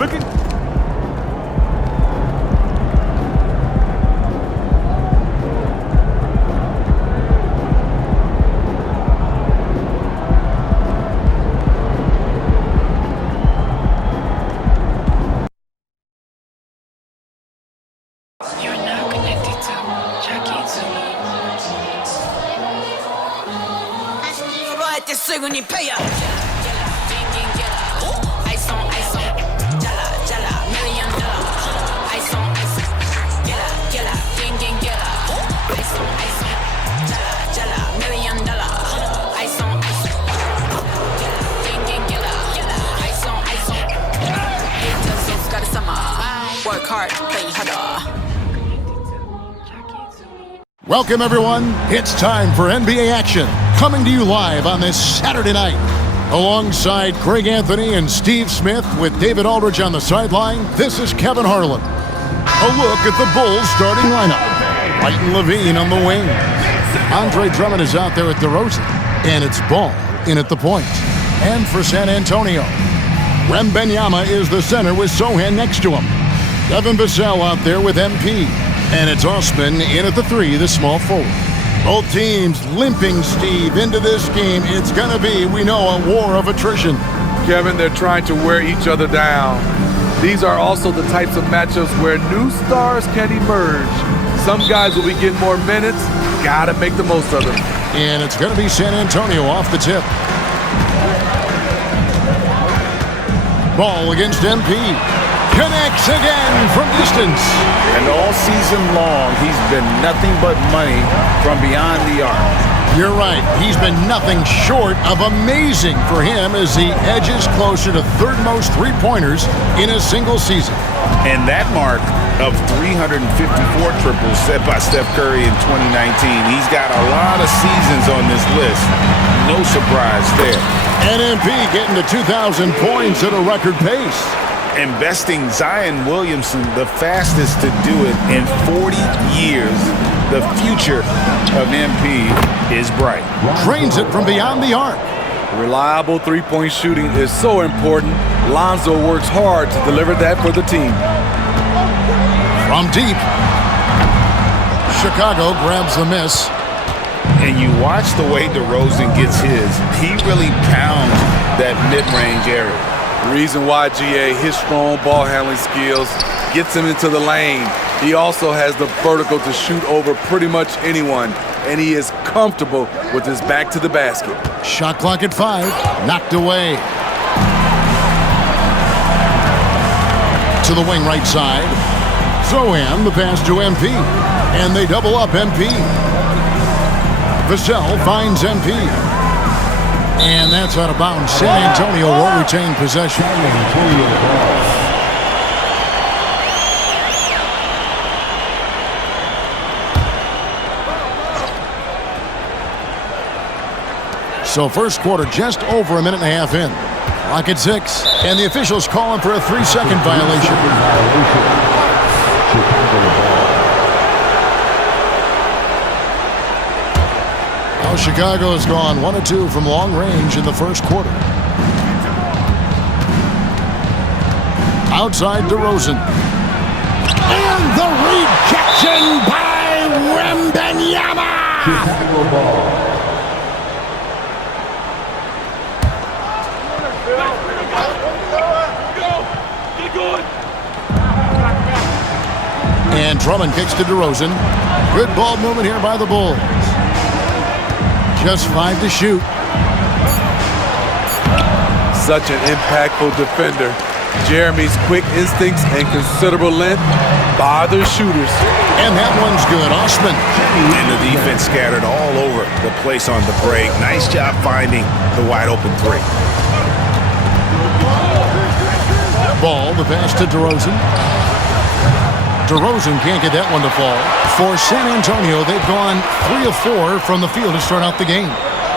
Looking. You're now connected to Jackie Zulu. Te soy un impeya. Ice on, jala, jala, $1 million. Ice on, gela, ding, gela. Ice on, jala, jala, $1 million. Ice on, gela, ding, gela. Ice on, haters just got a summer. Work hard, play harder. Welcome, everyone. It's time for NBA action, coming to you live on this Saturday night. Alongside Greg Anthony and Steve Smith with David Aldridge on the sideline, this is Kevin Harlan. A look at the Bulls starting lineup. Leighton Levine on the wing. Andre Drummond is out there at DeRozan, and it's Ball in at the point. And for San Antonio, Wembanyama is the center with Sochan next to him. Devin Vassell out there with MP. And it's Osman in at the 3, the small forward. Both teams limping, Steve, into this game. It's going to be, we know, a war of attrition. Kevin, they're trying to wear each other down. These are also the types of matchups where new stars can emerge. Some guys will be getting more minutes. Gotta make the most of them. And it's going to be San Antonio off the tip. Ball against MP. Connects again from distance. And all season long, he's been nothing but money from beyond the arc. You're right. He's been nothing short of amazing for him as he edges closer to third most three-pointers in a single season. And that mark of 354 triples set by Steph Curry in 2019, he's got a lot of seasons on this list. No surprise there. NMP getting to 2,000 points at a record pace. Investing Zion Williamson, the fastest to do it in 40 years. The future of MP is bright. Drains it from beyond the arc. Reliable three-point shooting is so important. Lonzo works hard to deliver that for the team. From deep, Chicago grabs the miss. And you watch the way DeRozan gets his. He really pounds that mid-range area. The reason why, GA, his strong ball handling skills gets him into the lane. He also has the vertical to shoot over pretty much anyone, and he is comfortable with his back to the basket. Shot clock at 5, knocked away. To the wing right side. Sochan, the pass to MP, and they double up MP. Vassell finds MP. And that's out of bounds. San Antonio will retain possession. So first quarter just over a minute and a half in. Clock at 6. And the officials calling for a 3-second violation. Well, Chicago has gone 1 of 2 from long range in the first quarter. Outside DeRozan. And the rejection by Wembanyama! Chicago ball. And Drummond kicks to DeRozan. Good ball movement here by the Bulls. Just 5 to shoot. Such an impactful defender. Jeremy's quick instincts and considerable length bother shooters. And that one's good. Osman. And the defense scattered all over the place on the break. Nice job finding the wide open 3. Ball, the pass to DeRozan. DeRozan can't get that one to fall. For San Antonio, they've gone 3 of 4 from the field to start out the game.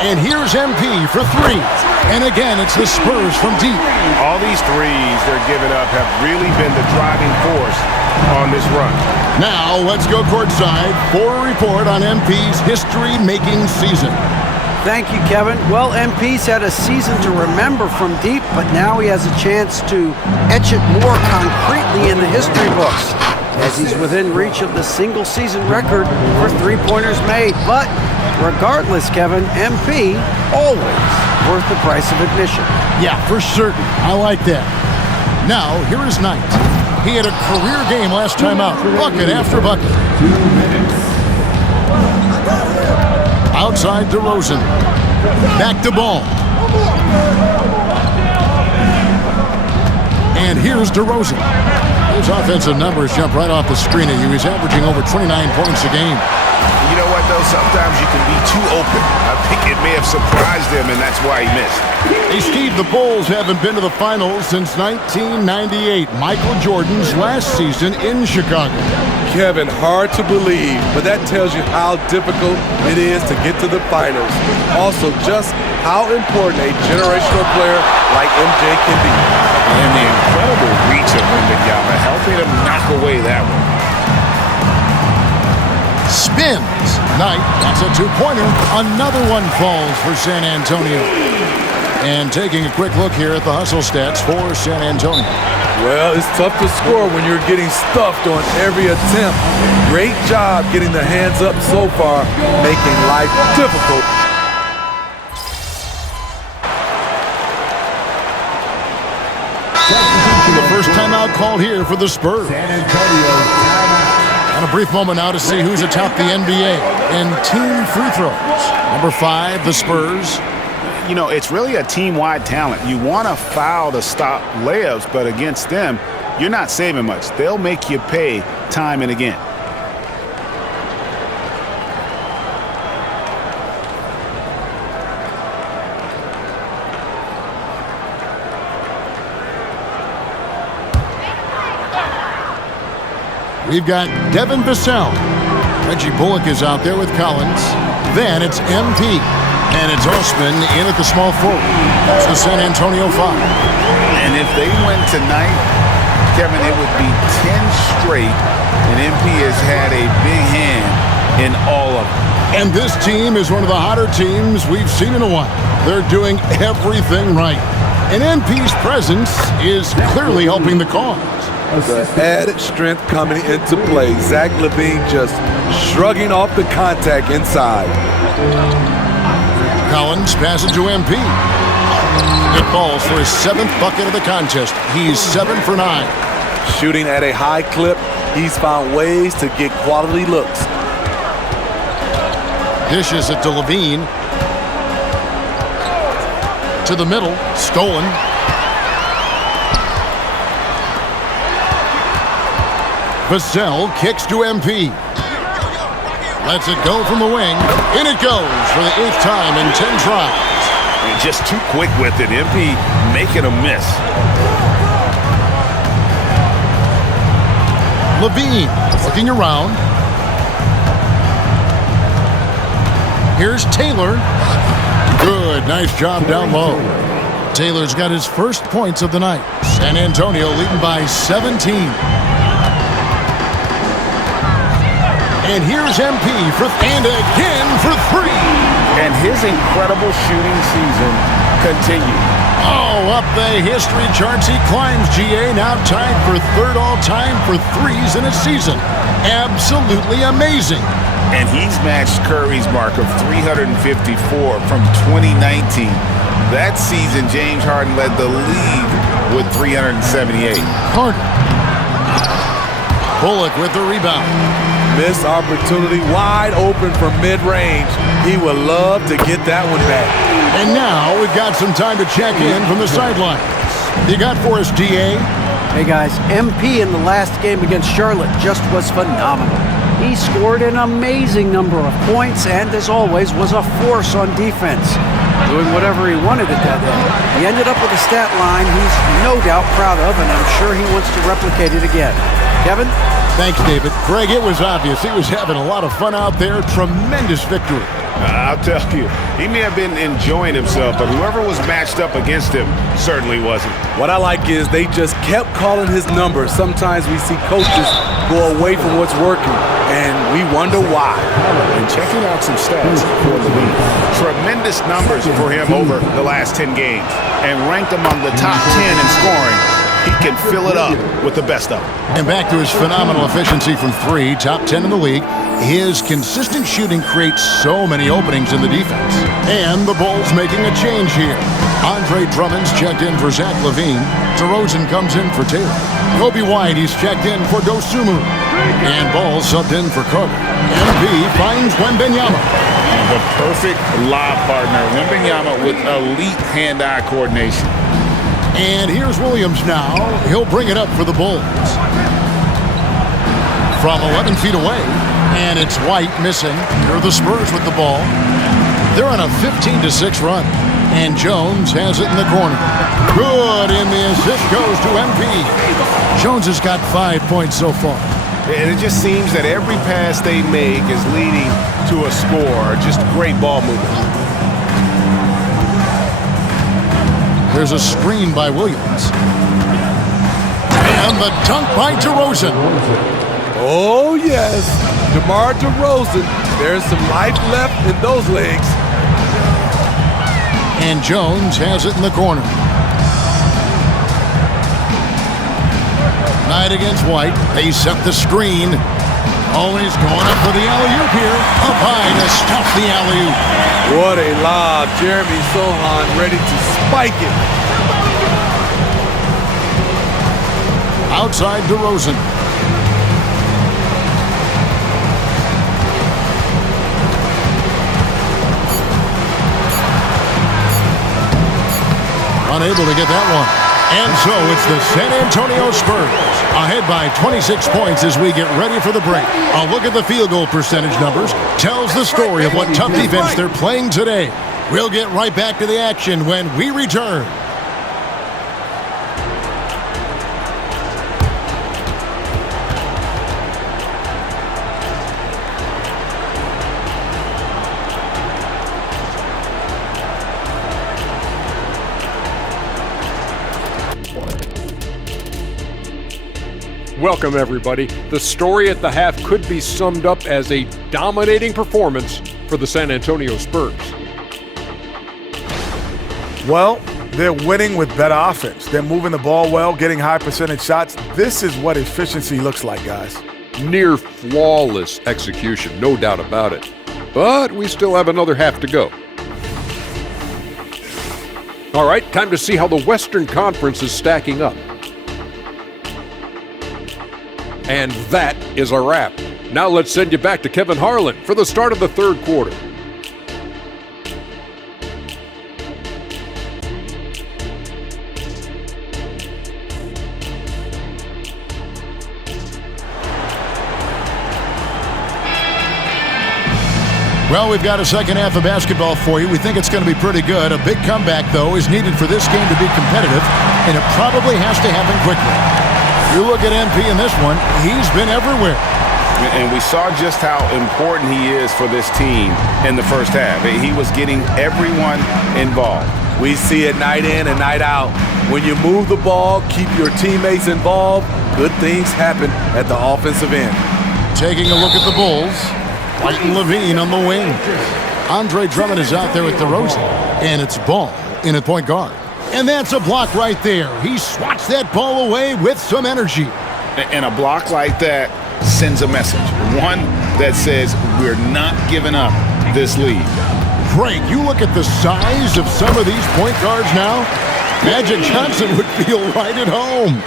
And here's MP for 3. And again, it's the Spurs from deep. All these threes they're giving up have really been the driving force on this run. Now, let's go courtside for a report on MP's history-making season. Thank you, Kevin. Well, MP's had a season to remember from deep, but now he has a chance to etch it more concretely in the history books, as he's within reach of the single-season record for three-pointers made. But regardless, Kevin, MP always worth the price of admission. Yeah, for certain. I like that. Now, here is Knight. He had a career game last time out, bucket after bucket. 2 minutes. Outside DeRozan. Back to Ball. And here's DeRozan. His offensive numbers jump right off the screen at you. He's averaging over 29 points a game. You know what, though? Sometimes you can be too open. I think it may have surprised him, and that's why he missed. Hey, Steve, the Bulls haven't been to the finals since 1998, Michael Jordan's last season in Chicago. Kevin, hard to believe, but that tells you how difficult it is to get to the finals. Also, just how important a generational player like MJ can be. And the incredible reach of Wembanyama, helping him knock away that one. Spins. Knight, that's a two-pointer. Another one falls for San Antonio. And taking a quick look here at the hustle stats for San Antonio. Well, it's tough to score when you're getting stuffed on every attempt. Great job getting the hands up so far, making life difficult. The first timeout called here for the Spurs. San Antonio timeout. And a brief moment now to see who's atop the NBA in team free throws. Number 5, the Spurs. You know, it's really a team-wide talent. You want to foul to stop layups, but against them, you're not saving much. They'll make you pay time and again. We've got Devin Vassell. Reggie Bullock is out there with Collins. Then it's MP. And it's Osman in at the small forward. It's the San Antonio 5. And if they win tonight, Kevin, it would be 10 straight, and MP has had a big hand in all of them. And this team is one of the hotter teams we've seen in a while. They're doing everything right. And MP's presence is clearly helping the cause. The added strength coming into play. Zach LaVine just shrugging off the contact inside. Collins passes to MP. It falls for his 7th bucket of the contest. He's 7 for 9. Shooting at a high clip, he's found ways to get quality looks. Dishes it to LaVine. To the middle, stolen. Vassell kicks to MP. Lets it go from the wing. In it goes for the 8th time in 10 tries. And just too quick with it. MP making a miss. LaVine looking around. Here's Taylor. Good, nice job down low. Taylor's got his first points of the night. San Antonio leading by 17. And here's MP and again for 3. And his incredible shooting season continues. Oh, up the history charts he climbs, GA. Now tied for 3rd all-time for threes in a season. Absolutely amazing. And he's matched Curry's mark of 354 from 2019. That season, James Harden led the league with 378. Harden. Bullock with the rebound. Missed opportunity, wide open from mid-range. He would love to get that one back. And now we've got some time to check in from the sidelines. You got for us, GA? Hey guys, MP in the last game against Charlotte just was phenomenal. He scored an amazing number of points and, as always, was a force on defense, doing whatever he wanted at that end. He ended up with a stat line he's no doubt proud of, and I'm sure he wants to replicate it again. Kevin? Thanks, David. Greg, it was obvious he was having a lot of fun out there. Tremendous victory. I'll tell you, he may have been enjoying himself, but whoever was matched up against him certainly wasn't. What I like is they just kept calling his number. Sometimes we see coaches go away from what's working, and we wonder why. And checking out some stats for the league. Tremendous numbers for him over the last 10 games, and ranked among the top 10 in scoring. He can fill it up with the best of them. And back to his phenomenal efficiency from three, top 10 in the league. His consistent shooting creates so many openings in the defense. And the Bulls making a change here. Andre Drummond's checked in for Zach LaVine. DeRozan comes in for Taylor. Kobe White, he's checked in for Dosunmu. And Ball subbed in for Carter. MB finds Wembanyama. The perfect lob partner, Wembanyama, with elite hand-eye coordination. And here's Williams now. He'll bring it up for the Bulls. From 11 feet away, and it's White missing. Here are the Spurs with the ball. They're on a 15-6 run. And Jones has it in the corner. Good, and the assist goes to MP. Jones has got 5 points so far. And it just seems that every pass they make is leading to a score. Just great ball movement. There's a screen by Williams. And the dunk by DeRozan. Oh, yes. DeMar DeRozan. There's some life left in those legs. And Jones has it in the corner. Knight against White. They set the screen. Always going up for the alley-oop here. Up high to stop the alley-oop. What a lob. Jeremy Sohan ready to spike it. Outside DeRozan. Unable to get that one. And so it's the San Antonio Spurs ahead by 26 points as we get ready for the break. A look at the field goal percentage numbers tells the story of what tough defense they're playing today. We'll get right back to the action when we return. Welcome, everybody. The story at the half could be summed up as a dominating performance for the San Antonio Spurs. Well, they're winning with better offense. They're moving the ball well, getting high percentage shots. This is what efficiency looks like, guys. Near flawless execution, no doubt about it. But we still have another half to go. All right, time to see how the Western Conference is stacking up. And that is a wrap. Now let's send you back to Kevin Harlan for the start of the third quarter. Well, we've got a second half of basketball for you. We think it's going to be pretty good. A big comeback, though, is needed for this game to be competitive, and it probably has to happen quickly. You look at MP in this one, he's been everywhere. And we saw just how important he is for this team in the first half. He was getting everyone involved. We see it night in and night out. When you move the ball, keep your teammates involved, good things happen at the offensive end. Taking a look at the Bulls, White and LaVine on the wing. Andre Drummond is out there with DeRozan, and it's Ball in at point guard. And that's a block right there. He swats that ball away with some energy. And a block like that sends a message. One that says we're not giving up this lead. Craig, you look at the size of some of these point guards now. Magic Johnson would feel right at home.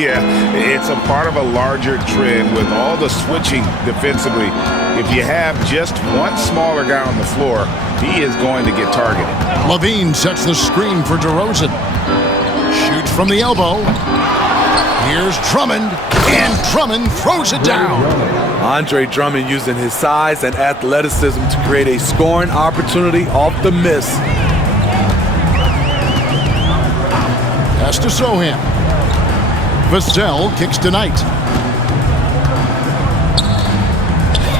Yeah, it's a part of a larger trend with all the switching defensively. If you have just one smaller guy on the floor, he is going to get targeted. LaVine sets the screen for DeRozan. Shoots from the elbow. Here's Drummond, and Drummond throws it down. Andre Drummond using his size and athleticism to create a scoring opportunity off the miss. Pass to Sohan. Vassell kicks to Knight.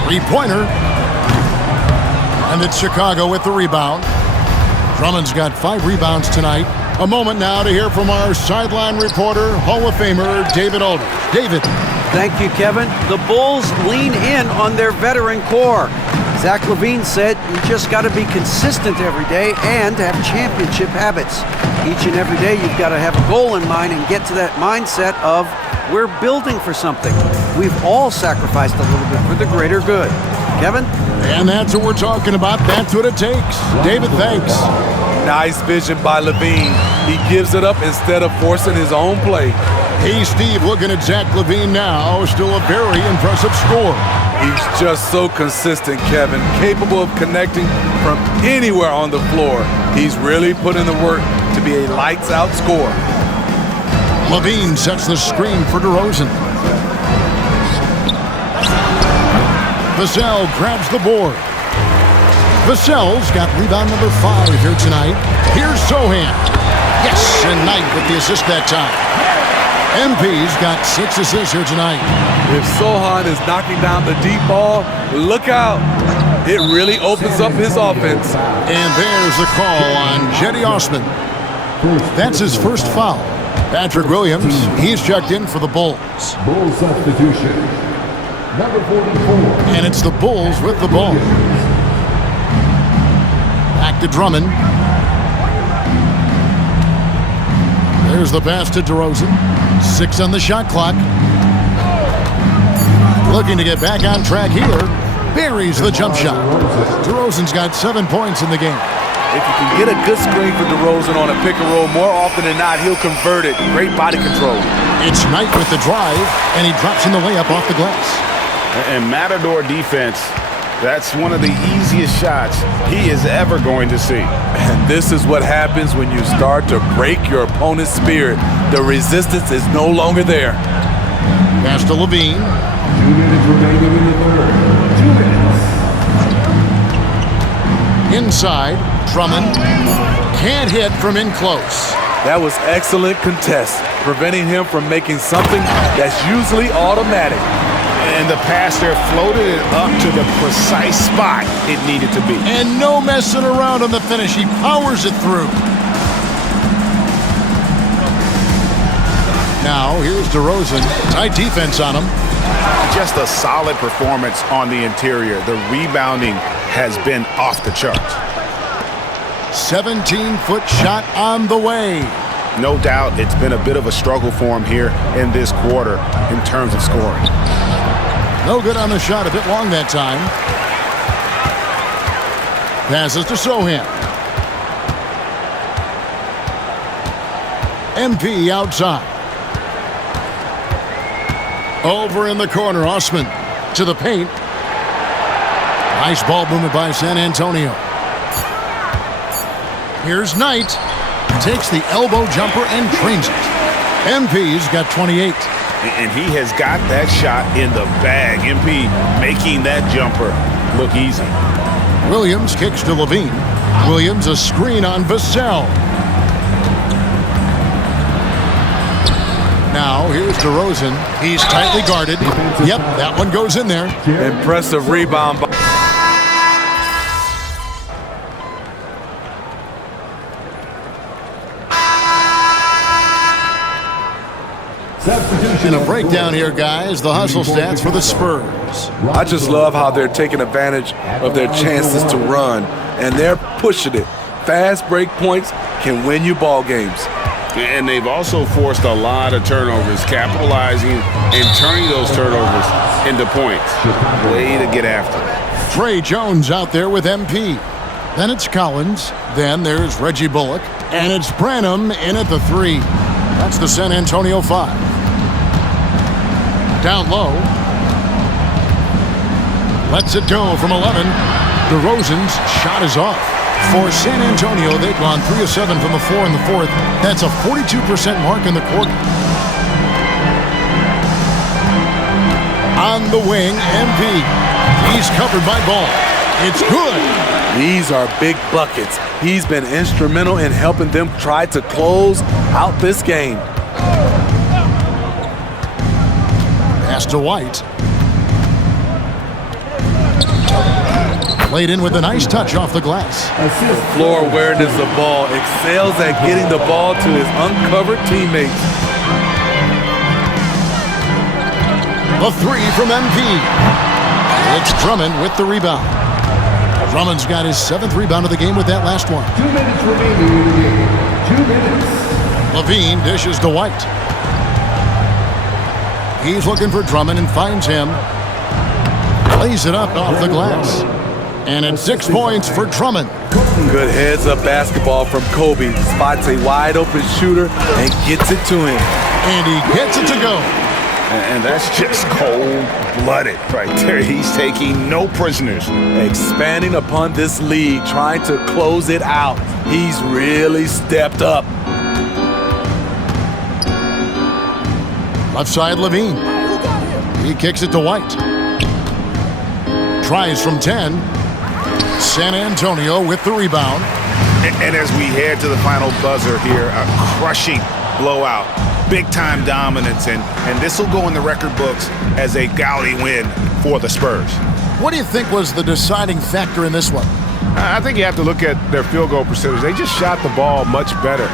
Three-pointer. And it's Chicago with the rebound. Drummond's got 5 rebounds tonight. A moment now to hear from our sideline reporter, Hall of Famer David Aldridge. David. Thank you, Kevin. The Bulls lean in on their veteran core. Zach LaVine said, you just got to be consistent every day and have championship habits. Each and every day, you've got to have a goal in mind and get to that mindset of, we're building for something. We've all sacrificed a little bit for the greater good. Kevin? And that's what we're talking about. That's what it takes. David, thanks. Nice vision by LaVine. He gives it up instead of forcing his own play. Hey, Steve, looking at Zach LaVine now. Still a very impressive score. He's just so consistent, Kevin. Capable of connecting from anywhere on the floor. He's really put in the work to be a lights-out scorer. LaVine sets the screen for DeRozan. Vassell grabs the board. Vassell's got rebound number 5 here tonight. Here's Sohan. Yes, and Knight with the assist that time. MP's got 6 assists here tonight. If Sohan is knocking down the deep ball, look out. It really opens up his offense. And there's the call on Cedi Osman. That's his first foul. Patrick Williams, he's checked in for the Bulls. Bull substitution. Number 44. And it's the Bulls with the ball. Back to Drummond. There's the pass to DeRozan. 6 on the shot clock. Looking to get back on track here. Buries the jump shot. DeRozan's got 7 points in the game. If you can get a good screen for DeRozan on a pick and roll, more often than not, he'll convert it. Great body control. It's Knight with the drive, and he drops in the layup off the glass. And Matador defense, that's one of the easiest shots he is ever going to see. And this is what happens when you start to break your opponent's spirit. The resistance is no longer there. Pass to LaVine. 2 minutes remaining in the third. 2 minutes. Inside, Drummond can't hit from in close. That was excellent contest, preventing him from making something that's usually automatic. And the pass there floated it up to the precise spot it needed to be. And no messing around on the finish. He powers it through. Now, here's DeRozan. Tight defense on him. Just a solid performance on the interior. The rebounding has been off the charts. 17-foot shot on the way. No doubt it's been a bit of a struggle for him here in this quarter in terms of scoring. No good on the shot, a bit long that time. Passes to Sohan. MP outside. Over in the corner, Osman to the paint. Nice ball movement by San Antonio. Here's Knight. Takes the elbow jumper and drains it. MP's got 28. And he has got that shot in the bag. MP making that jumper look easy. Williams kicks to LaVine. Williams a screen on Vassell. Now here's DeRozan. He's tightly guarded. Yep, that one goes in there. Impressive rebound by And a breakdown here, guys. The hustle stats for the Spurs. I just love how they're taking advantage of their chances to run, and they're pushing it. Fast break points can win you ball games. And they've also forced a lot of turnovers, capitalizing and turning those turnovers into points. Way to get after it. Trey Jones out there with MP. Then it's Collins. Then there's Reggie Bullock. And it's Branham in at the 3. That's the San Antonio 5. Down low. Lets it go from 11. DeRozan's shot is off. For San Antonio, they've gone 3 of 7 from the floor in the 4th. That's a 42% mark in the quarter. On the wing, MP. He's covered by Ball. It's good. These are big buckets. He's been instrumental in helping them try to close out this game. Pass to White. Laid in with a nice touch off the glass. Floor awareness of ball. Excels at getting the ball to his uncovered teammates. The three from MP. It's Drummond with the rebound. Drummond's got his 7th rebound of the game with that last one. 2 minutes remaining in the game. 2 minutes. Levine dishes to White. He's looking for Drummond and finds him. Lays it up off the glass. And it's 6 points for Drummond. Good heads-up basketball from Kobe. Spots a wide-open shooter and gets it to him. And he gets it to go. And that's just cold-blooded right there. He's taking no prisoners. Expanding upon this lead, trying to close it out. He's really stepped up. Left side, Levine. He kicks it to White. Tries from 10. San Antonio with the rebound. And as we head to the final buzzer here, a crushing blowout. Big-time dominance, and this will go in the record books as a gaudy win for the Spurs. What do you think was the deciding factor in this one? I think you have to look at their field goal percentage. They just shot the ball much better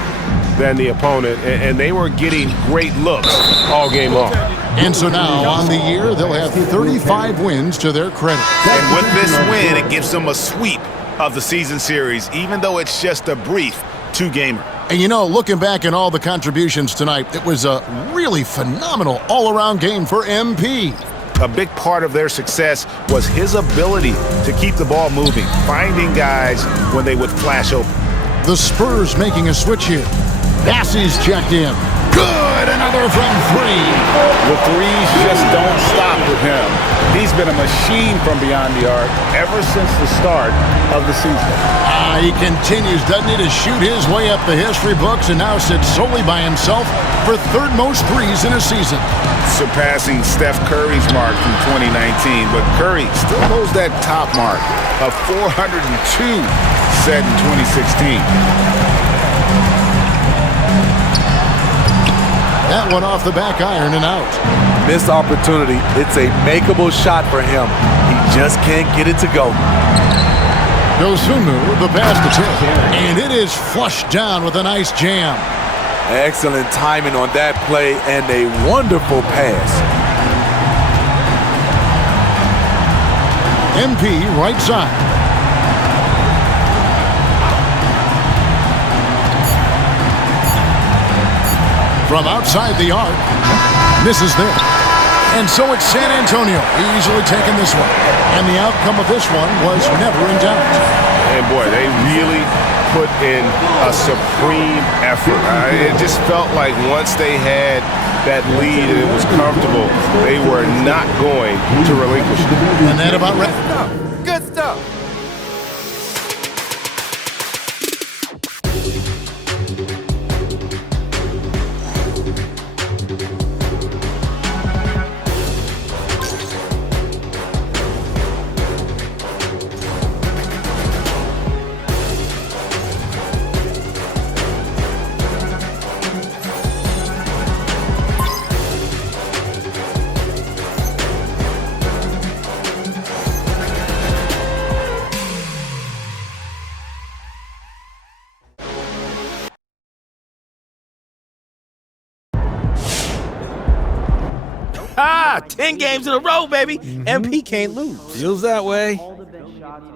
than the opponent, and they were getting great looks all game long. And so now, on the year, they'll have 35 wins to their credit. And with this win, it gives them a sweep of the season series, even though it's just a brief 2-gamer. And you know, looking back at all the contributions tonight, it was a really phenomenal all-around game for MP. A big part of their success was his ability to keep the ball moving, finding guys when they would flash open. The Spurs making a switch here. Bassey's checked in. Good! Another from 3. The threes just don't stop with him. He's been a machine from beyond the arc ever since the start of the season. He continues, doesn't he, to shoot his way up the history books and now sits solely by himself for 3rd most threes in a season. Surpassing Steph Curry's mark from 2019, but Curry still holds that top mark of 402 set in 2016. That one off the back iron and out. Missed opportunity. It's a makeable shot for him. He just can't get it to go. Dosunmu, the pass to Tip, and it is flushed down with a nice jam. Excellent timing on that play and a wonderful pass. MP right side. From outside the arc, misses there. And so it's San Antonio easily taking this one. And the outcome of this one was never in doubt. And boy, they really put in a supreme effort. It just felt like once they had that lead and it was comfortable, they were not going to relinquish it. And that about right. Good stuff. Ah, 10 games in a row, baby. MP can't lose. Feels that way.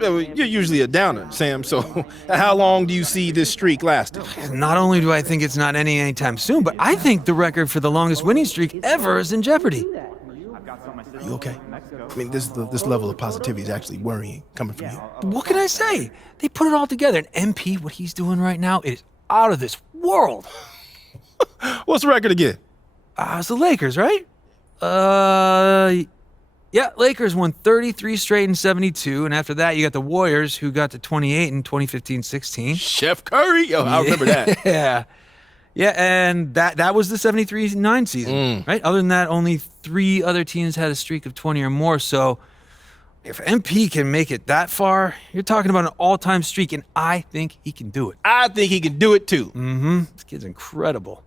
You're usually a downer, Sam, so how long do you see this streak lasting? Not only do I think it's not ending anytime soon, but I think the record for the longest winning streak ever is in jeopardy. You okay? I mean, this level of positivity is actually worrying coming from you. What can I say? They put it all together, and MP, what he's doing right now, is out of this world. What's the record again? It's the Lakers, right? Yeah, Lakers won 33 straight in 72, and after that, you got the Warriors, who got to 28 in 2015-16. Chef Curry? Yo, I remember that. Yeah, and that was the 73-9 season, right? Other than that, only 3 other teams had a streak of 20 or more, so if MP can make it that far, you're talking about an all-time streak, and I think he can do it. I think he can do it, too. This kid's incredible.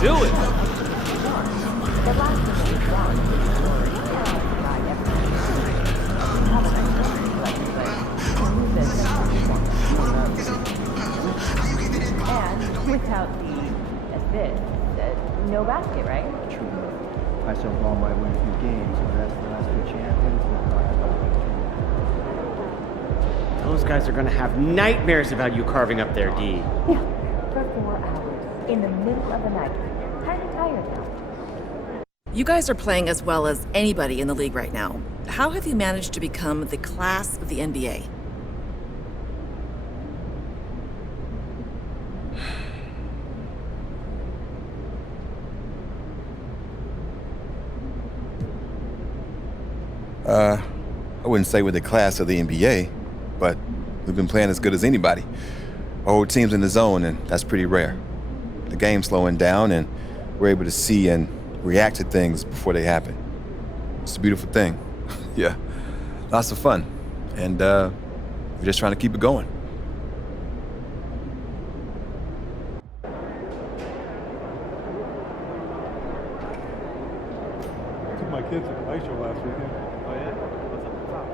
Dylan. And without the assist, no basket, right? True. I saw ball might win a few games, but that's the last two champions. Those guys are gonna have nightmares about you carving up their D. Yeah, for 4 hours in the middle of the night. Kind of tired now. You guys are playing as well as anybody in the league right now. How have you managed to become the class of the NBA? I wouldn't say we're the class of the NBA, but we've been playing as good as anybody. Our whole team's in the zone, and that's pretty rare. The game's slowing down, and we're able to see and react to things before they happen. It's a beautiful thing. Yeah, lots of fun. And we're just trying to keep it going. I took my kids to the bike show last weekend. Oh, yeah? What's up the top?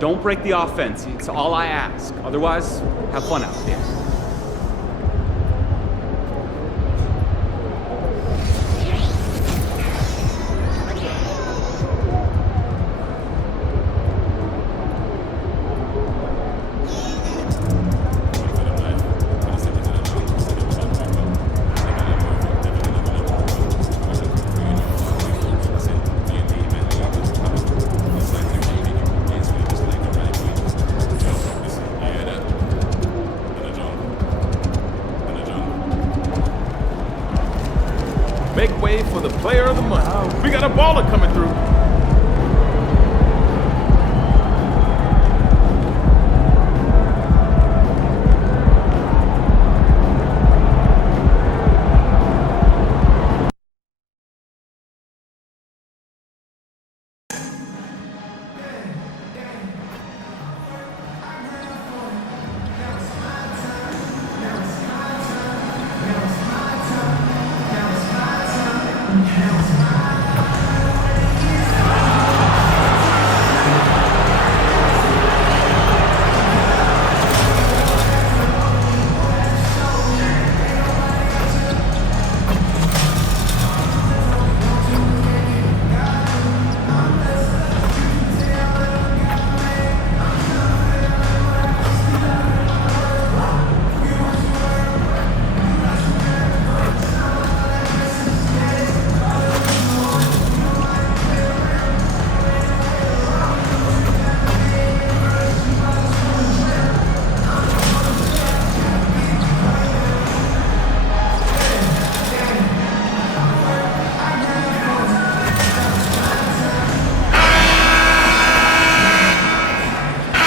Don't break the offense. It's all I ask. Otherwise, have fun out there. Make way for the player of the month. We got a baller coming through.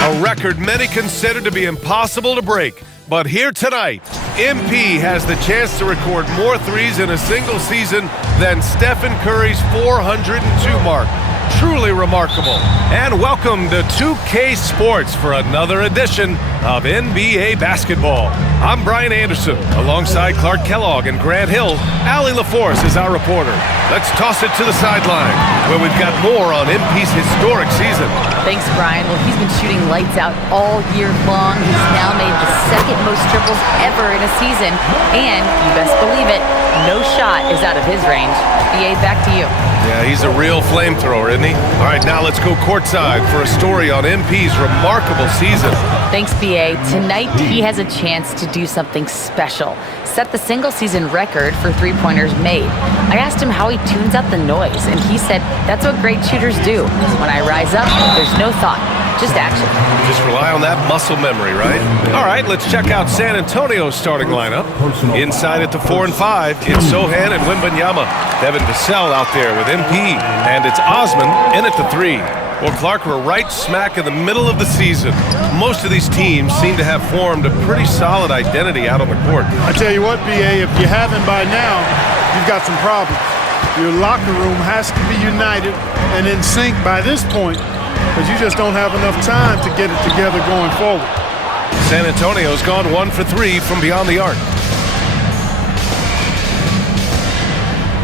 A record many consider to be impossible to break. But here tonight, MP has the chance to record more threes in a single season than Stephen Curry's 402 mark. truly remarkable. And welcome to 2K Sports for another edition of NBA basketball. I'm Brian Anderson, alongside Clark Kellogg and Grant Hill. Allie LaForce is our reporter. Let's toss it to the sideline, where we've got more on MP's historic season. Thanks, Brian. Well, he's been shooting lights out all year long. He's now made the second most triples ever in a season. And, you best believe it, no shot is out of his range. BA, back to you. Yeah, he's a real flamethrower, isn't he? All right, now let's go courtside for a story on MP's remarkable season. Thanks, BA. Tonight, he has a chance to do something special. Set the single-season record for three-pointers made. I asked him how he tunes out the noise, and he said that's what great shooters do. When I rise up, there's no thought, just action. Just rely on that muscle memory, right? All right, let's check out San Antonio's starting lineup. Inside at the 4 and 5, it's Sochan and Wembanyama. Devin Vassell out there with MP, and it's Osman in at the 3. Well, Clark, we're right smack in the middle of the season. Most of these teams seem to have formed a pretty solid identity out on the court. I tell you what, BA, if you haven't by now, you've got some problems. Your locker room has to be united and in sync by this point, because you just don't have enough time to get it together going forward. San Antonio's gone 1 for 3 from beyond the arc.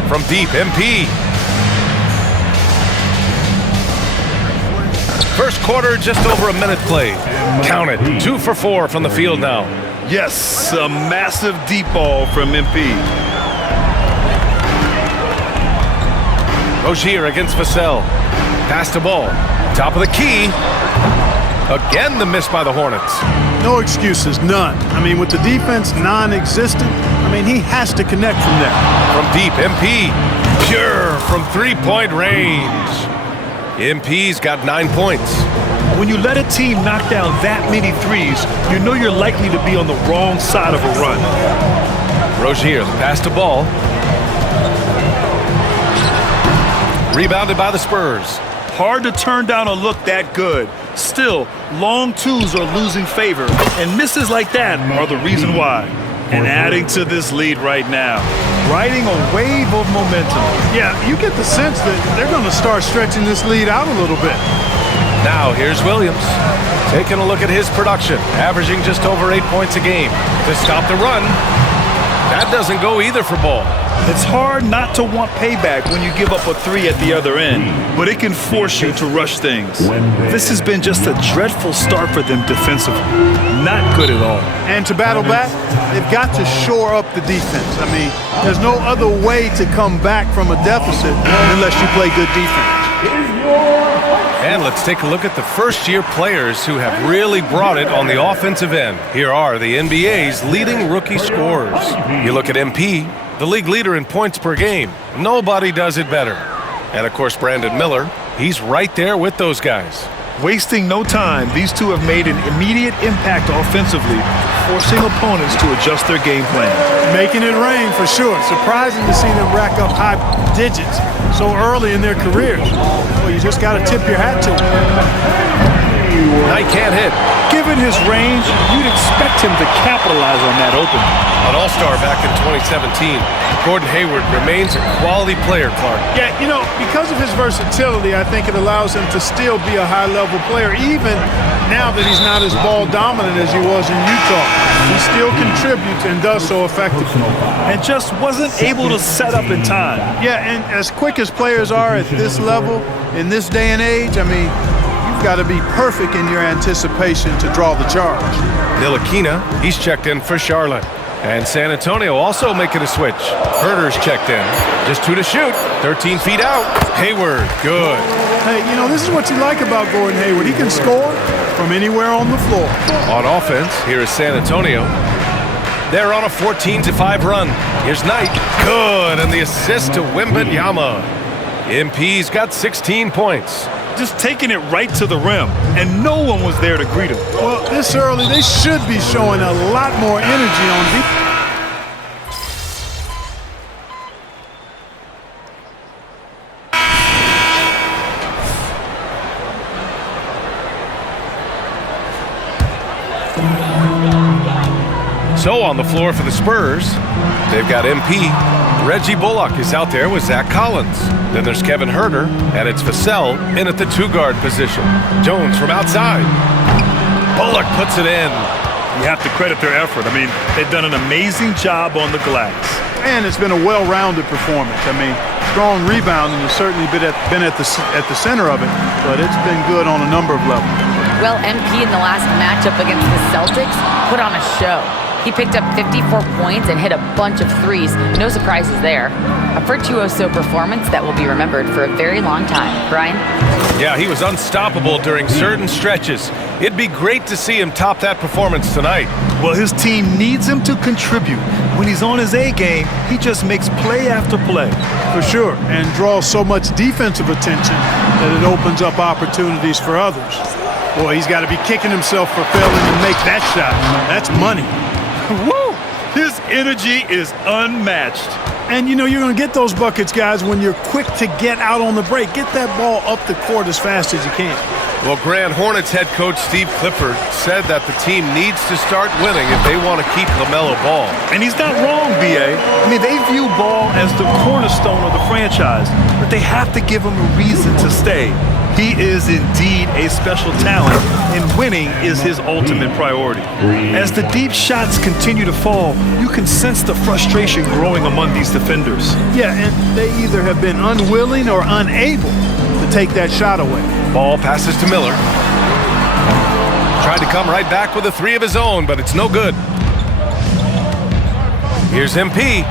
From deep, MP. First quarter, just over a minute played. Count it, 2 for 4 from the field now. Yes, a massive deep ball from MP. Rozier against Vassell. Pass the ball. Top of the key. Again, the miss by the Hornets. No excuses, none. I mean, with the defense non-existent, I mean, he has to connect from there. From deep, MP. Pure from three-point range. MP's got 9 points. When you let a team knock down that many threes, you know you're likely to be on the wrong side of a run. Rozier, the pass to ball. Rebounded by the Spurs. Hard to turn down a look that good. Still, long twos are losing favor, and misses like that are the reason why. And adding to this lead right now. Riding a wave of momentum. Yeah, you get the sense that they're going to start stretching this lead out a little bit. Now here's Williams. Taking a look at his production, averaging just over 8 points a game. To stop the run, that doesn't go either for Ball. It's hard not to want payback when you give up a 3 at the other end, but it can force you to rush things. This has been just a dreadful start for them defensively. Not good at all. And to battle back, they've got to shore up the defense. I mean, there's no other way to come back from a deficit unless you play good defense. And let's take a look at the first-year players who have really brought it on the offensive end. Here are the NBA's leading rookie scorers. You look at MP, the league leader in points per game. Nobody does it better. And, of course, Brandon Miller, he's right there with those guys. Wasting no time, these two have made an immediate impact offensively, forcing opponents to adjust their game plan. Making it rain for sure. Surprising to see them rack up high digits so early in their careers. Well, you just got to tip your hat to them. Knight can't hit. Given his range, you'd expect him to capitalize on that opening. An all-star back in 2017, Gordon Hayward remains a quality player, Clark. Yeah, you know, because of his versatility, I think it allows him to still be a high-level player, even now that he's not as ball-dominant as he was in Utah. He still contributes and does so effectively. And just wasn't able to set up in time. Yeah, and as quick as players are at this level, in this day and age, I mean, you've got to be perfect in your anticipation to draw the charge. Ntilikina, he's checked in for Charlotte. And San Antonio also making a switch. Herter's checked in. Just 2 to shoot. 13 feet out. Hayward, good. Hey, you know, this is what you like about Gordon Hayward. He can score from anywhere on the floor. On offense, here is San Antonio. They're on a 14-5 run. Here's Knight. Good, and the assist to Wembanyama. MP's got 16 points. Just taking it right to the rim, and no one was there to greet him. Well, this early, they should be showing a lot more energy on defense. So on the floor for the Spurs, they've got MP, Reggie Bullock is out there with Zach Collins. Then there's Kevin Herter, and it's Vassell in at the 2-guard position. Jones from outside. Bullock puts it in. You have to credit their effort. I mean, they've done an amazing job on the glass. And it's been a well-rounded performance. I mean, strong rebounding has certainly been at the center of it, but it's been good on a number of levels. Well, MP in the last matchup against the Celtics put on a show. He picked up 54 points and hit a bunch of threes. No surprises there. A virtuoso performance that will be remembered for a very long time. Brian? Yeah, he was unstoppable during certain stretches. It'd be great to see him top that performance tonight. Well, his team needs him to contribute. When he's on his A game, he just makes play after play. For sure, and draws so much defensive attention that it opens up opportunities for others. Boy, he's got to be kicking himself for failing to make that shot. That's money. Woo! His energy is unmatched. And you know you're going to get those buckets, guys, when you're quick to get out on the break. Get that ball up the court as fast as you can. Well, Grand Hornets head coach Steve Clifford said that the team needs to start winning if they want to keep LaMelo Ball. And he's not wrong, B.A. I mean, they view Ball as the cornerstone of the franchise, but they have to give him a reason to stay. He is indeed a special talent, and winning is his ultimate priority. As the deep shots continue to fall, you can sense the frustration growing among these defenders. Yeah, and they either have been unwilling or unable to take that shot away. Ball passes to Miller. Tried to come right back with a 3 of his own, but it's no good. Here's MP.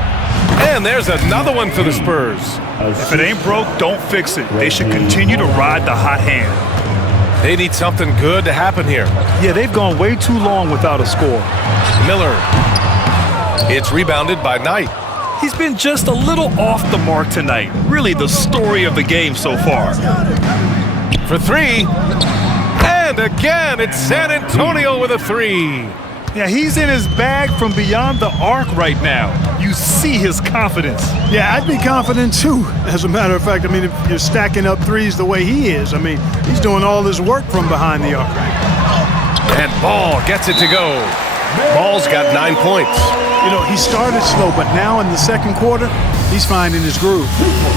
And there's another one for the Spurs. If it ain't broke, don't fix it. They should continue to ride the hot hand. They need something good to happen here. Yeah, they've gone way too long without a score. Miller. It's rebounded by Knight. He's been just a little off the mark tonight. Really the story of the game so far. For 3. And again, it's San Antonio with a 3. Yeah, he's in his bag from beyond the arc right now. You see his confidence. Yeah, I'd be confident too. As a matter of fact, I mean, if you're stacking up threes the way he is, I mean, he's doing all this work from behind the arc. And Ball gets it to go. Ball's got 9 points. You know, he started slow, but now in the second quarter, he's finding his groove.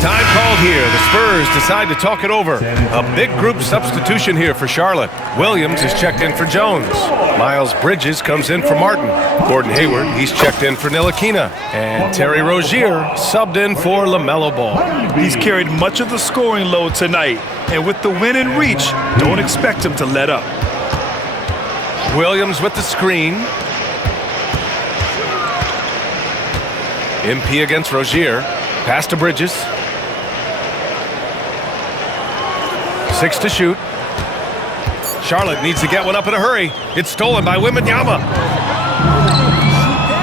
Time called here. The Spurs decide to talk it over. A big group substitution here for Charlotte. Williams is checked in for Jones. Miles Bridges comes in for Martin. Gordon Hayward, he's checked in for Ntilikina. And Terry Rozier subbed in for LaMelo Ball. He's carried much of the scoring load tonight. And with the win in reach, don't expect him to let up. Williams with the screen. MP against Rozier. Pass to Bridges. 6 to shoot. Charlotte needs to get one up in a hurry. It's stolen by Wembanyama.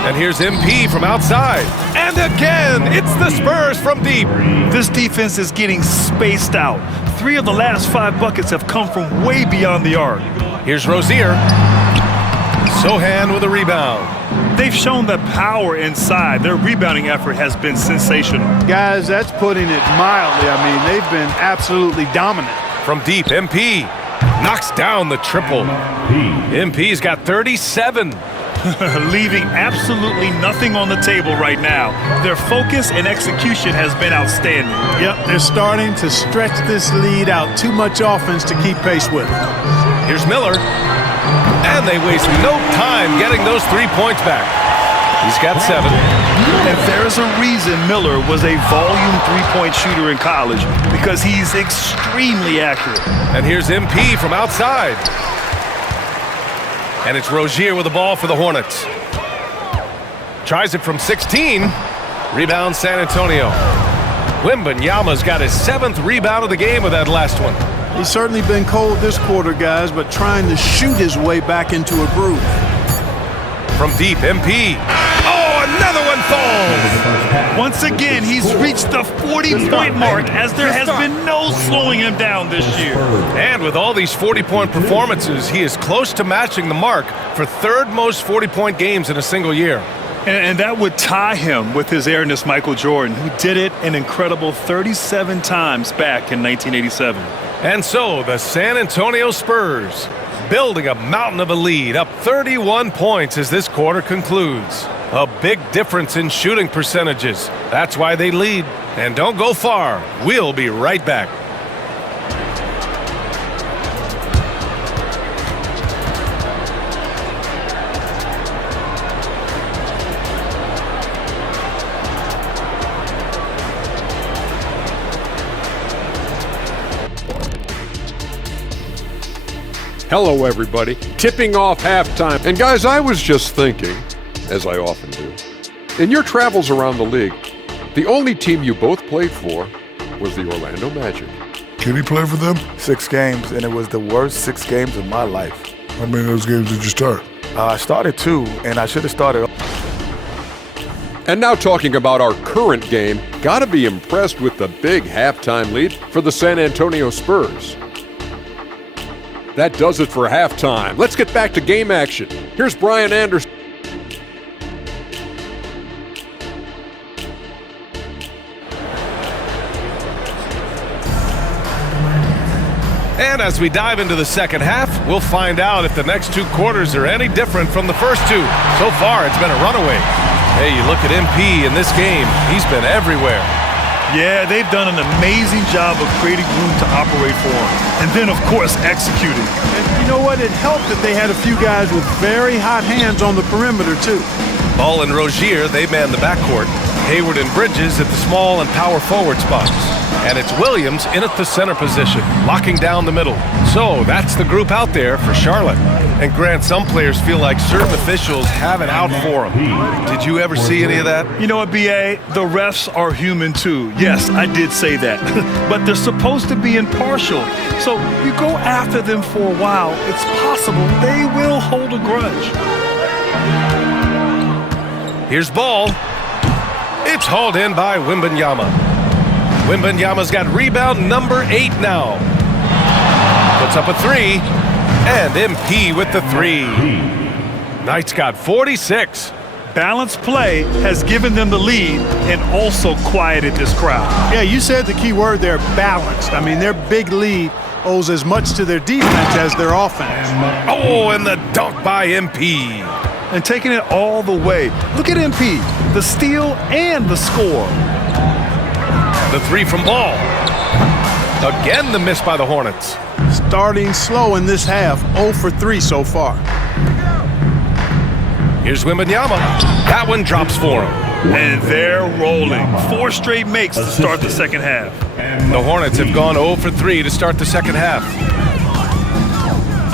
And here's MP from outside. And again, it's the Spurs from deep. This defense is getting spaced out. 3 of the last 5 buckets have come from way beyond the arc. Here's Rozier. Sohan with a rebound. They've shown the power inside. Their rebounding effort has been sensational. Guys, that's putting it mildly. I mean, they've been absolutely dominant. From deep, MP knocks down the triple. MP's got 37. Leaving absolutely nothing on the table right now. Their focus and execution has been outstanding. Yep, they're starting to stretch this lead out. Too much offense to keep pace with. Here's Miller. And they waste no time getting those 3 points back. He's got 7. And there's a reason Miller was a volume 3-point shooter in college, because he's extremely accurate. And here's MP from outside. And it's Rozier with the ball for the Hornets. Tries it from 16. Rebound San Antonio. Wembanyama's got his 7th rebound of the game with that last one. He's certainly been cold this quarter, guys, but trying to shoot his way back into a groove. From deep, MP. Oh, another one falls! Once again, he's reached the 40-point mark, as there has been no slowing him down this year. And with all these 40-point performances, he is close to matching the mark for 3rd most 40-point games in a single year. And that would tie him with his heiress, Michael Jordan, who did it an incredible 37 times back in 1987. And so the San Antonio Spurs building a mountain of a lead, up 31 points as this quarter concludes. A big difference in shooting percentages. That's why they lead. And don't go far. We'll be right back. Hello, everybody. Tipping off halftime. And guys, I was just thinking, as I often do, in your travels around the league, the only team you both played for was the Orlando Magic. Can he play for them? 6 games, and it was the worst 6 games of my life. How many of those games did you start? I started 2, and I should have started. And now talking about our current game, gotta be impressed with the big halftime lead for the San Antonio Spurs. That does it for halftime. Let's get back to game action. Here's Brian Anderson. And as we dive into the second half, we'll find out if the next 2 quarters are any different from the first 2. So far, it's been a runaway. Hey, you look at MP in this game, he's been everywhere. Yeah, they've done an amazing job of creating room to operate for him. And then, of course, executing. And you know what? It helped that they had a few guys with very hot hands on the perimeter, too. Ball and Rozier, they man the backcourt. Hayward and Bridges at the small and power forward spots. And it's Williams in at the center position, locking down the middle. So that's the group out there for Charlotte. And Grant, some players feel like certain officials have it out for them. Did you ever see any of that? You know what, B.A.? The refs are human too. Yes, I did say that. But they're supposed to be impartial. So you go after them for a while, it's possible they will hold a grudge. Here's ball. It's hauled in by Wembanyama. Wembanyama's got rebound number 8 now. Puts up a 3. And MP with the 3. Knights got 46. Balanced play has given them the lead and also quieted this crowd. Yeah, you said the key word there, balanced. I mean, their big lead owes as much to their defense as their offense. Oh, and the dunk by MP. And taking it all the way. Look at MP, the steal and the score. The 3 from Ball. Again, the miss by the Hornets. Starting slow in this half, 0 for 3 so far. Here's Wembanyama. That one drops for him. And they're rolling. 4 straight makes to start the second half. The Hornets have gone 0 for 3 to start the second half.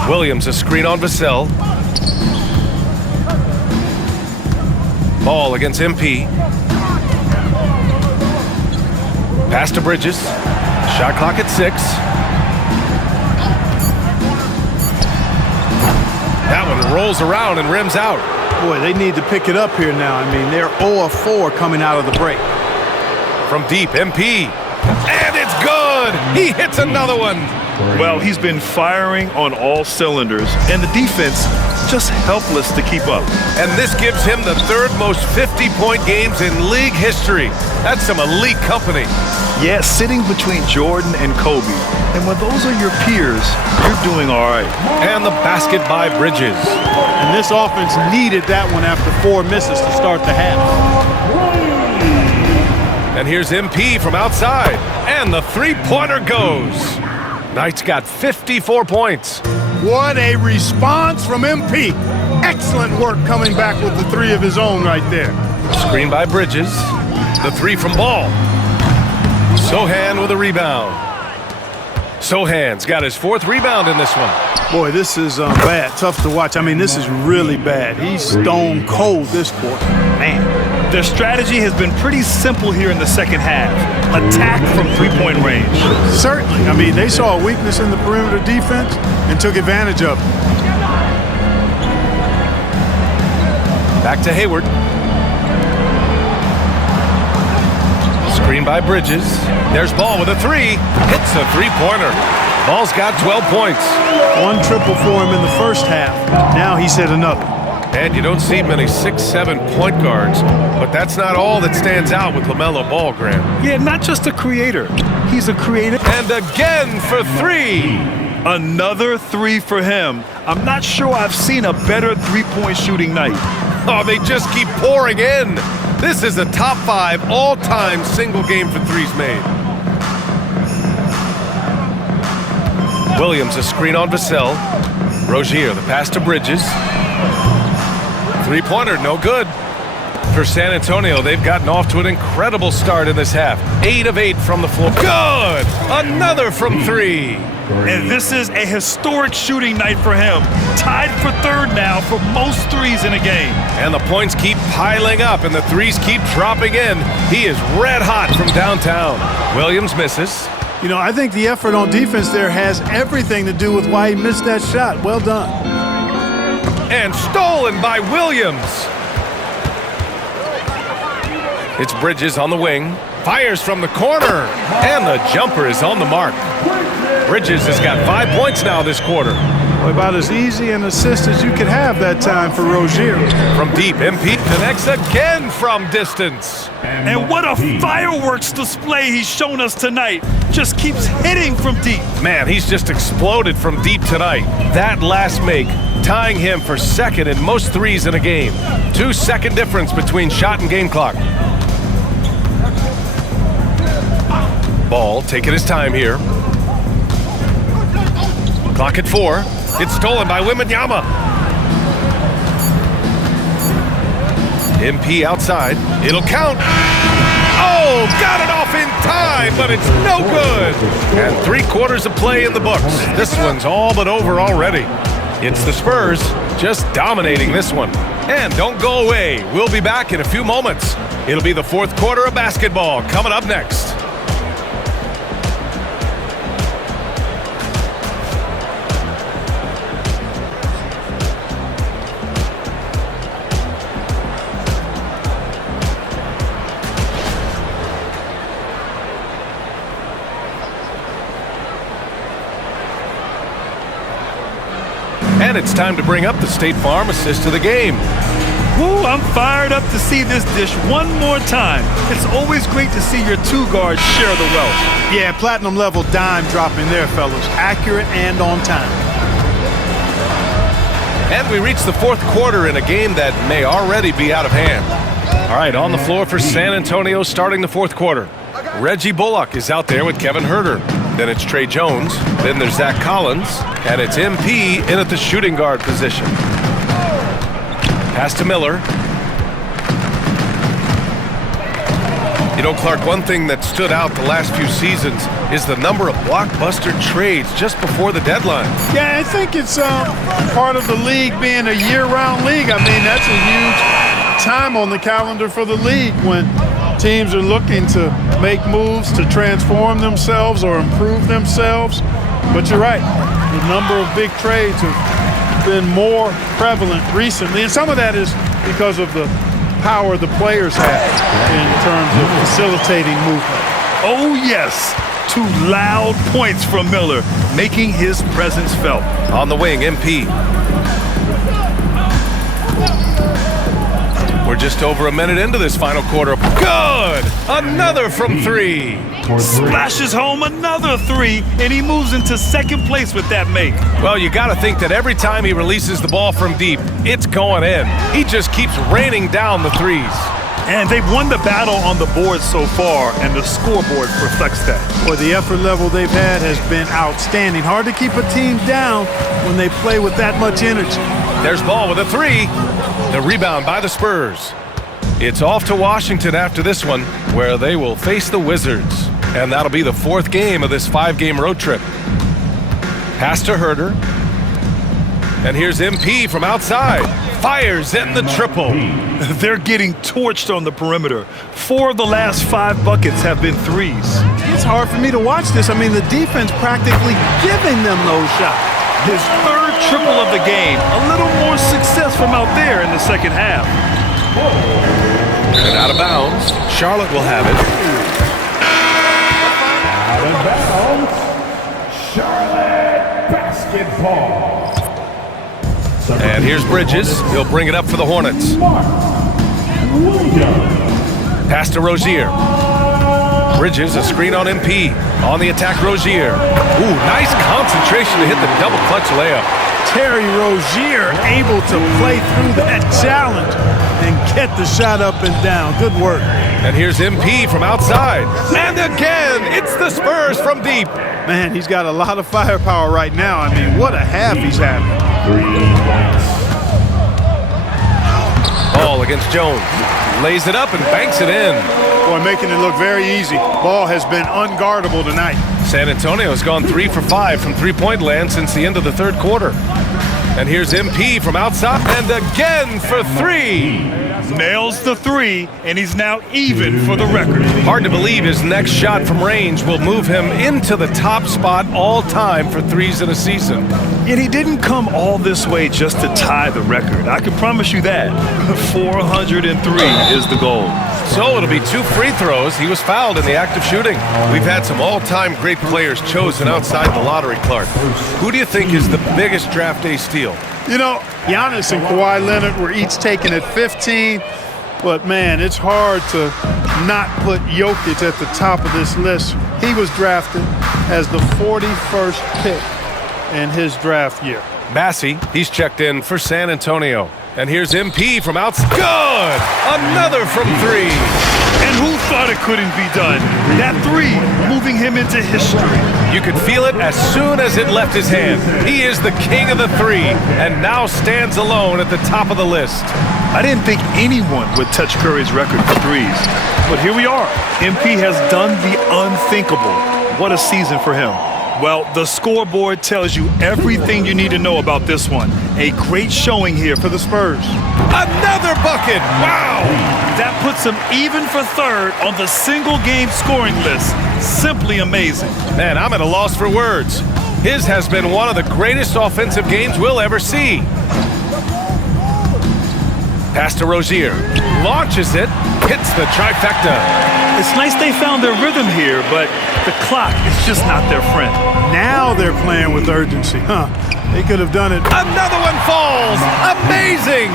Williams a screen on Vassell. Ball against MP. Pass to Bridges. Shot clock at 6. That one rolls around and rims out. Boy, they need to pick it up here now. I mean, they're 0 of 4 coming out of the break. From deep, MP. And it's good! He hits another one. Well, he's been firing on all cylinders, and the defense just helpless to keep up. And this gives him the 3rd most 50-point games in league history. That's some elite company. Yeah, sitting between Jordan and Kobe. And when those are your peers, you're doing all right. And the basket by Bridges. And this offense needed that one after 4 misses to start the half. And here's MP from outside. And the 3-pointer goes. Knights got 54 points. What a response from MP. Excellent work coming back with the 3 of his own right there. Screen by Bridges. The 3 from Ball. Sohan with a rebound. Sohan's got his 4th rebound in this one. Boy, this is bad. Tough to watch. I mean, this is really bad. He's stone cold this quarter. Man. Their strategy has been pretty simple here in the second half. Attack from 3-point range. Certainly. I mean, they saw a weakness in the perimeter defense and took advantage of it. Back to Hayward. Screen by Bridges. There's Ball with a 3. Hits the 3-pointer. Ball's got 12 points. 1 triple for him in the first half. Now he's hit another. And you don't see many 6'7" point guards, but that's not all that stands out with LaMelo Ball, Graham. Yeah, not just a creator. He's a creator. And again for 3. Another 3 for him. I'm not sure I've seen a better 3-point shooting night. Oh, they just keep pouring in. This is a top 5 all-time single game for threes made. Williams, a screen on Vassell. Rozier, the pass to Bridges. Three-pointer, no good. For San Antonio, they've gotten off to an incredible start in this half. 8 of 8 from the floor. Good! Another from 3. And this is a historic shooting night for him. Tied for 3rd now for most threes in a game. And the points keep piling up, and the threes keep dropping in. He is red hot from downtown. Williams misses. You know, I think the effort on defense there has everything to do with why he missed that shot. Well done. And stolen by Williams. It's Bridges on the wing. Fires from the corner. And the jumper is on the mark. Bridges has got 5 points now this quarter. Well, about as easy an assist as you could have that time for Rozier. From deep, MP connects again from distance. And what a fireworks display he's shown us tonight. Just keeps hitting from deep. Man, he's just exploded from deep tonight. That last make, tying him for 2nd in most threes in a game. 2-second difference between shot and game clock. Ball taking his time here. Clock at 4. It's stolen by Wembanyama. MP outside. It'll count. Oh, got it off in time, but it's no good. And 3 quarters of play in the books. This one's all but over already. It's the Spurs just dominating this one. And don't go away. We'll be back in a few moments. It'll be the 4th quarter of basketball coming up next. And it's time to bring up the State Farm assist of the game. Woo, I'm fired up to see this dish one more time. It's always great to see your 2 guards share the wealth. Yeah, platinum level dime dropping there, fellas. Accurate and on time. And we reach the 4th quarter in a game that may already be out of hand. All right, on the floor for San Antonio starting the 4th quarter. Reggie Bullock is out there with Kevin Huerter. Then it's Trey Jones. Then there's Zach Collins. And it's MP in at the shooting guard position. Pass to Miller. You know, Clark, one thing that stood out the last few seasons is the number of blockbuster trades just before the deadline. Yeah, I think it's part of the league being a year-round league. I mean, that's a huge time on the calendar for the league when teams are looking to make moves to transform themselves or improve themselves. But you're right, the number of big trades have been more prevalent recently. And some of that is because of the power the players have in terms of facilitating movement. Oh, yes. 2 loud points from Miller, making his presence felt. On the wing, MP. We're just over a minute into this final quarter. Good! Another from 3. Splashes home another 3, and he moves into 2nd place with that make. Well, you got to think that every time he releases the ball from deep, it's going in. He just keeps raining down the threes. And they've won the battle on the board so far, and the scoreboard reflects that. Well, the effort level they've had has been outstanding. Hard to keep a team down when they play with that much energy. There's Ball with a 3. The rebound by the Spurs. It's off to Washington after this one, where they will face the Wizards. And that'll be the 4th game of this 5-game road trip. Pass to Huerter. And here's MP from outside. Fires in the triple. They're getting torched on the perimeter. 4 of the last 5 buckets have been threes. It's hard for me to watch this. I mean, the defense practically giving them those shots. His 3rd triple of the game. A little more success from out there in the 2nd half. And out of bounds. Charlotte will have it. Out of bounds. Charlotte basketball. And here's Bridges. He'll bring it up for the Hornets. Pass to Rozier. Bridges, a screen on MP. On the attack, Rozier. Ooh, nice concentration to hit the double clutch layup. Terry Rozier able to play through that challenge and get the shot up and down. Good work. And here's MP from outside. And again, it's the Spurs from deep. Man, he's got a lot of firepower right now. I mean, what a half he's having. 3 points. Ball against Jones. Lays it up and banks it in. Boy, making it look very easy. Ball has been unguardable tonight. San Antonio's gone 3 for 5 from three-point land since the end of the third quarter. And here's MP from outside, and again for 3. Nails the 3, and he's now even for the record. Hard to believe his next shot from range will move him into the top spot all time for threes in a season. And he didn't come all this way just to tie the record. I can promise you that. 403 is the goal. So it'll be 2 free throws. He was fouled in the act of shooting. We've had some all-time great players chosen outside the lottery, Clark. Who do you think is the biggest draft day steal? You know, Giannis and Kawhi Leonard were each taken at 15, but man, it's hard to not put Jokic at the top of this list. He was drafted as the 41st pick in his draft year. Massey, he's checked in for San Antonio. And here's MP from outside. Good! Another from 3. And who thought it couldn't be done? That 3 moving him into history. You could feel it as soon as it left his hand. He is the king of the 3 and now stands alone at the top of the list. I didn't think anyone would touch Curry's record for threes. But here we are. MP has done the unthinkable. What a season for him. Well, the scoreboard tells you everything you need to know about this one. A great showing here for the Spurs. Another bucket! Wow! That puts him even for 3rd on the single-game scoring list. Simply amazing. Man, I'm at a loss for words. His has been one of the greatest offensive games we'll ever see. Pass to Rozier. Launches it. Hits the trifecta. It's nice they found their rhythm here, but the clock is just not their friend. Now they're playing with urgency, huh? They could have done it. Another one falls! Amazing!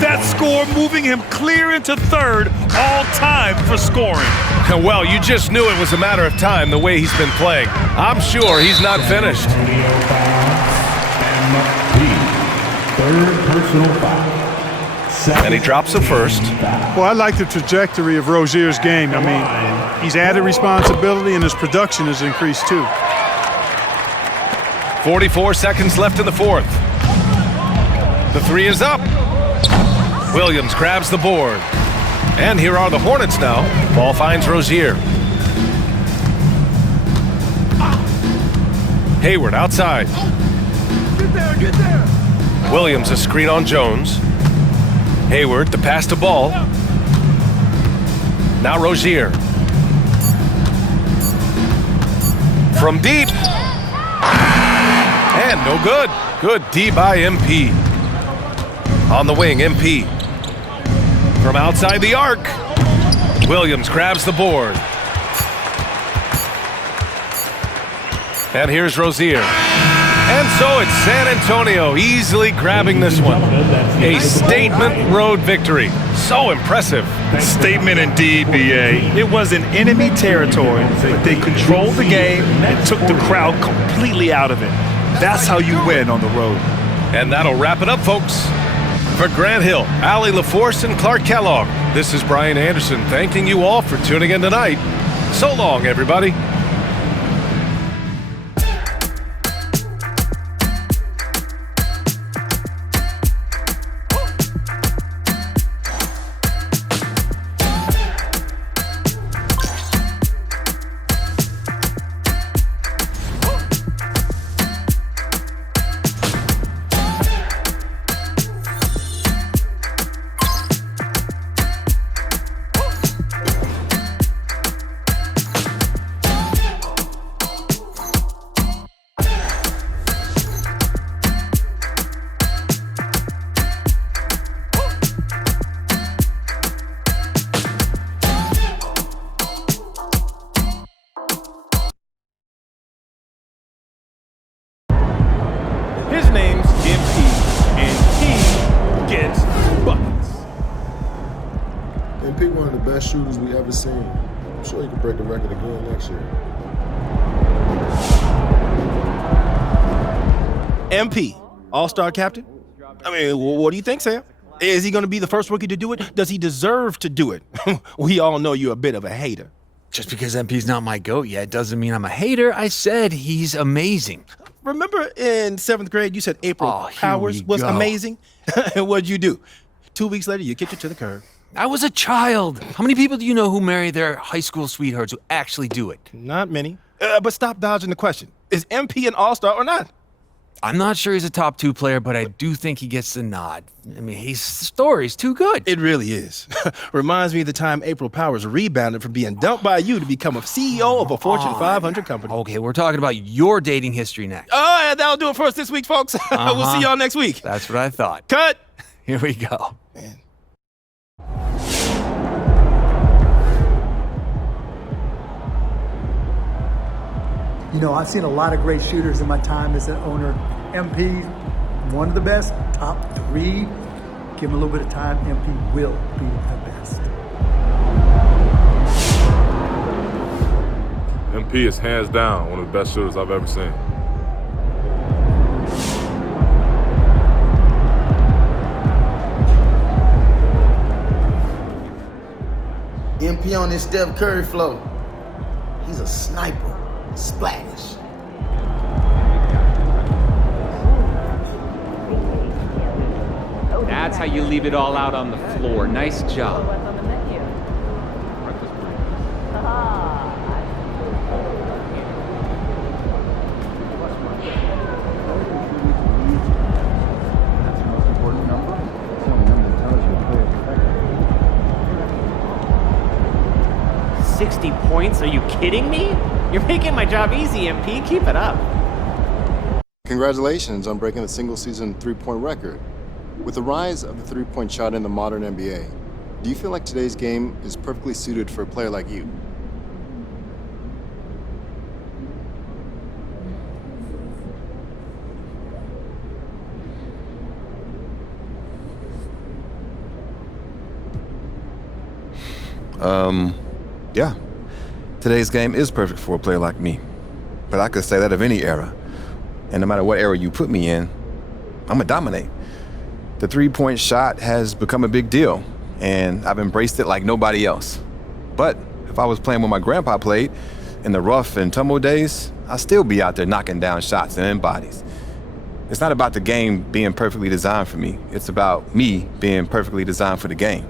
That score moving him clear into 3rd all time for scoring. Well, you just knew it was a matter of time the way he's been playing. I'm sure he's not finished. 3rd personal foul. And he drops the first. Well, I like the trajectory of Rozier's game. I mean, he's added responsibility and his production has increased too. 44 seconds left in the 4th. The 3 is up. Williams grabs the board. And here are the Hornets now. Ball finds Rozier. Hayward outside. Get there. Williams a screen on Jones. Hayward, the pass to Ball. Now Rozier. From deep. And no good. Good D by MP. On the wing, MP. From outside the arc. Williams grabs the board. And here's Rozier. And so it's San Antonio easily grabbing this one. A statement road victory. So impressive. Statement indeed, BA. It was in enemy territory, but they controlled the game and took the crowd completely out of it. That's how you win on the road. And that'll wrap it up, folks. For Grant Hill, Allie LaForce, and Clark Kellogg, this is Brian Anderson thanking you all for tuning in tonight. So long, everybody. His name's MP, and he gets buckets. MP one of the best shooters we ever seen. I'm sure he can break a record again next year. MP, All-Star captain? I mean, what do you think, Sam? Is he going to be the first rookie to do it? Does he deserve to do it? We all know you're a bit of a hater. Just because MP's not my GOAT yet doesn't mean I'm a hater. I said he's amazing. Remember in 7th grade, you said April Powers was amazing? And what'd you do? 2 weeks later, you kicked it to the curb. I was a child. How many people do you know who marry their high school sweethearts who actually do it? Not many. But stop dodging the question. Is MP an all-star or not? I'm not sure he's a top 2 player, but I do think he gets the nod. I mean, his story's too good. It really is. Reminds me of the time April Powers rebounded from being dumped by you to become a CEO of a Fortune 500 company. Okay, we're talking about your dating history next. Oh, yeah, that'll do it for us this week, folks. We'll see y'all next week. That's what I thought. Cut! Here we go. Man. You know, I've seen a lot of great shooters in my time as an owner. MP, one of the best, top 3. Give him a little bit of time, MP will be the best. MP is hands down one of the best shooters I've ever seen. MP on this Steph Curry flow. He's a sniper. Splash. That's how you leave it all out on the floor. Nice job. 60 points? Are you kidding me? You're making my job easy, MP. Keep it up. Congratulations on breaking the single-season three-point record. With the rise of the three-point shot in the modern NBA, do you feel like today's game is perfectly suited for a player like you? Yeah. Today's game is perfect for a player like me. But I could say that of any era. And no matter what era you put me in, I'm gonna dominate. The three-point shot has become a big deal, and I've embraced it like nobody else. But if I was playing when my grandpa played, in the rough and tumble days, I'd still be out there knocking down shots and in bodies. It's not about the game being perfectly designed for me. It's about me being perfectly designed for the game.